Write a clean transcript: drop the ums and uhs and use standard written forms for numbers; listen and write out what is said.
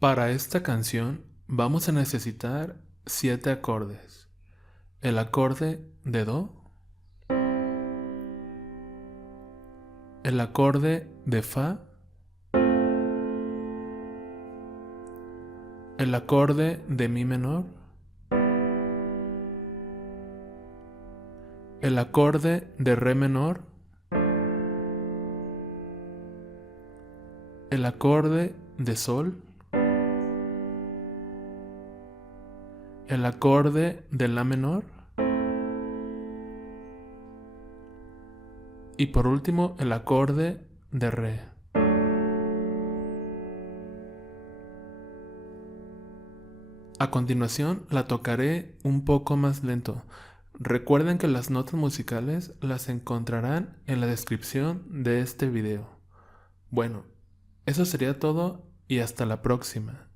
Para esta canción vamos a necesitar 7 acordes. El acorde de Do, el acorde de Fa, el acorde de Mi menor, el acorde de Re menor, el acorde de Sol, el acorde de La menor y por último el acorde de Re. A continuación la tocaré un poco más lento. Recuerden que las notas musicales las encontrarán en la descripción de este video. Bueno, eso sería todo y hasta la próxima.